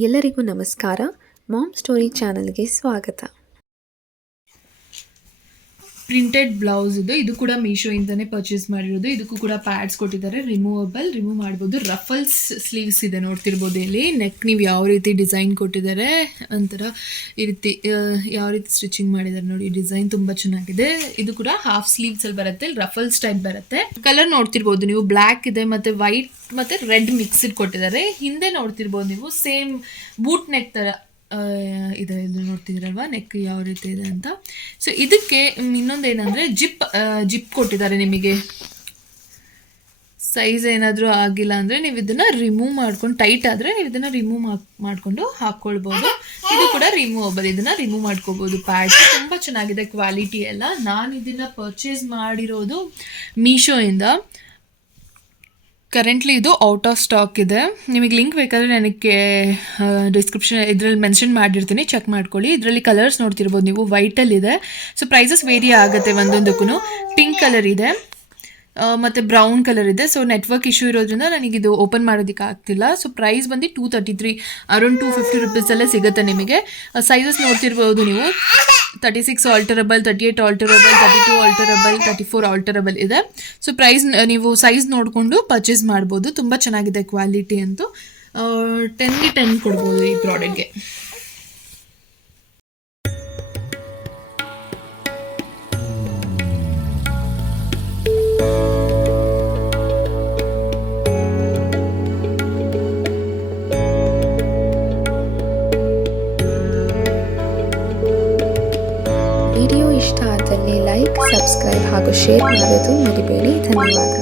ಎಲ್ಲರಿಗೂ ನಮಸ್ಕಾರ. Ma'am story ಚಾನಲ್ಗೆ ಸ್ವಾಗತ. ಪ್ರಿಂಟೆಡ್ ಬ್ಲೌಸ್ ಇದು ಕೂಡ ಮೀಶೋಯಿಂದನೇ ಪರ್ಚೇಸ್ ಮಾಡಿರೋದು. ಇದಕ್ಕೂ ಕೂಡ ಪ್ಯಾಡ್ಸ್ ಕೊಟ್ಟಿದ್ದಾರೆ, ರಿಮೂವ್ ಮಾಡ್ಬೋದು. ರಫಲ್ಸ್ ಸ್ಲೀವ್ಸ್ ಇದೆ, ನೋಡ್ತಿರ್ಬೋದು ಇಲ್ಲಿ. ನೆಕ್ ನೀವು ಯಾವ ರೀತಿ ಡಿಸೈನ್ ಕೊಟ್ಟಿದ್ದಾರೆ ಒಂಥರ ಈ ರೀತಿ ಯಾವ ರೀತಿ ಸ್ಟಿಚಿಂಗ್ ಮಾಡಿದ್ದಾರೆ ನೋಡಿ. ಡಿಸೈನ್ ತುಂಬ ಚೆನ್ನಾಗಿದೆ. ಇದು ಕೂಡ ಹಾಫ್ ಸ್ಲೀವ್ಸ್ ಅಲ್ಲಿ ಬರುತ್ತೆ, ರಫಲ್ಸ್ ಟೈಪ್ ಬರುತ್ತೆ. ಕಲರ್ ನೋಡ್ತಿರ್ಬೋದು ನೀವು, ಬ್ಲ್ಯಾಕ್ ಇದೆ ಮತ್ತೆ ವೈಟ್ ಮತ್ತೆ ರೆಡ್ ಮಿಕ್ಸ್ಡ್ ಕೊಟ್ಟಿದ್ದಾರೆ. ಹಿಂದೆ ನೋಡ್ತಿರ್ಬೋದು ನೀವು, ಸೇಮ್ ಬೂಟ್ ನೆಕ್ ತರ ಇದು ನೋಡ್ತಿದ್ದೀರಲ್ವಾ, ನೆಕ್ ಯಾವ ರೀತಿ ಇದೆ ಅಂತ. ಸೊ ಇದಕ್ಕೆ ಇನ್ನೊಂದೇನೆಂದರೆ ಜಿಪ್ ಕೊಟ್ಟಿದ್ದಾರೆ. ನಿಮಗೆ ಸೈಜ್ ಏನಾದರೂ ಆಗಿಲ್ಲ ಅಂದರೆ ನೀವು ಇದನ್ನು ರಿಮೂವ್ ಮಾಡ್ಕೊಂಡು, ಟೈಟ್ ಆದರೆ ನೀವು ಇದನ್ನು ರಿಮೂವ್ ಮಾಡಿಕೊಂಡು ಹಾಕ್ಕೊಳ್ಬೋದು. ಇದು ಕೂಡ ರಿಮೂವಬಲ್, ಇದನ್ನು ರಿಮೂವ್ ಮಾಡ್ಕೋಬೋದು. ಪ್ಯಾಡ್ ತುಂಬ ಚೆನ್ನಾಗಿದೆ, ಕ್ವಾಲಿಟಿ ಎಲ್ಲ. ನಾನು ಇದನ್ನು ಪರ್ಚೇಸ್ ಮಾಡಿರೋದು ಮೀಶೋಯಿಂದ. ಕರೆಂಟ್ಲಿ ಇದು ಔಟ್ ಆಫ್ ಸ್ಟಾಕ್ ಇದೆ. ನಿಮಗೆ ಲಿಂಕ್ ಬೇಕಾದರೆ ನನಗೆ ಡಿಸ್ಕ್ರಿಪ್ಷನ್ ಇದರಲ್ಲಿ ಮೆನ್ಷನ್ ಮಾಡಿರ್ತೀನಿ, ಚೆಕ್ ಮಾಡ್ಕೊಳ್ಳಿ. ಇದರಲ್ಲಿ ಕಲರ್ಸ್ ನೋಡ್ತಿರ್ಬೋದು ನೀವು, ವೈಟಲ್ಲಿದೆ. ಸೊ ಪ್ರೈಸಸ್ ವೇರಿ ಆಗುತ್ತೆ ಒಂದೊಂದಕ್ಕೂ. ಪಿಂಕ್ ಕಲರ್ ಇದೆ ಮತ್ತು ಬ್ರೌನ್ ಕಲರ್ ಇದೆ. ಸೊ ನೆಟ್ವರ್ಕ್ ಇಶ್ಯೂ ಇರೋದ್ರಿಂದ ನನಗಿದು ಓಪನ್ ಮಾಡೋದಕ್ಕೆ ಆಗ್ತಿಲ್ಲ. ಸೊ ಪ್ರೈಸ್ ಬಂದು 233, ಅರೌಂಡ್ 250 ರುಪೀಸಲ್ಲೇ ಸಿಗುತ್ತೆ ನಿಮಗೆ. ಸೈಜಸ್ ನೋಡ್ತಿರ್ಬೋದು ನೀವು, 36 ಆಲ್ಟರಬಲ್, 38 ಆಲ್ಟರಬಲ್, 32 ಆಲ್ಟರಬಲ್, 34 ಆಲ್ಟರಬಲ್ ಇದೆ. ಸೊ ಪ್ರೈಸ್ ನೀವು ಸೈಜ್ ನೋಡಿಕೊಂಡು ಪರ್ಚೇಸ್ ಮಾಡ್ಬೋದು. ತುಂಬ ಚೆನ್ನಾಗಿದೆ ಕ್ವಾಲಿಟಿ ಅಂತೂ. 10ಗೆ 10 ಕೊಡ್ಬೋದು ಈ ಪ್ರಾಡಕ್ಟ್ಗೆ. ವಿಡಿಯೋ ಇಷ್ಟ ಆದಲ್ಲಿ ಲೈಕ್, ಸಬ್ಸ್ಕ್ರೈಬ್ ಹಾಗೂ ಶೇರ್ ಮಾಡೋದು ಮರಿಬೇಡಿ. ಧನ್ಯವಾದ.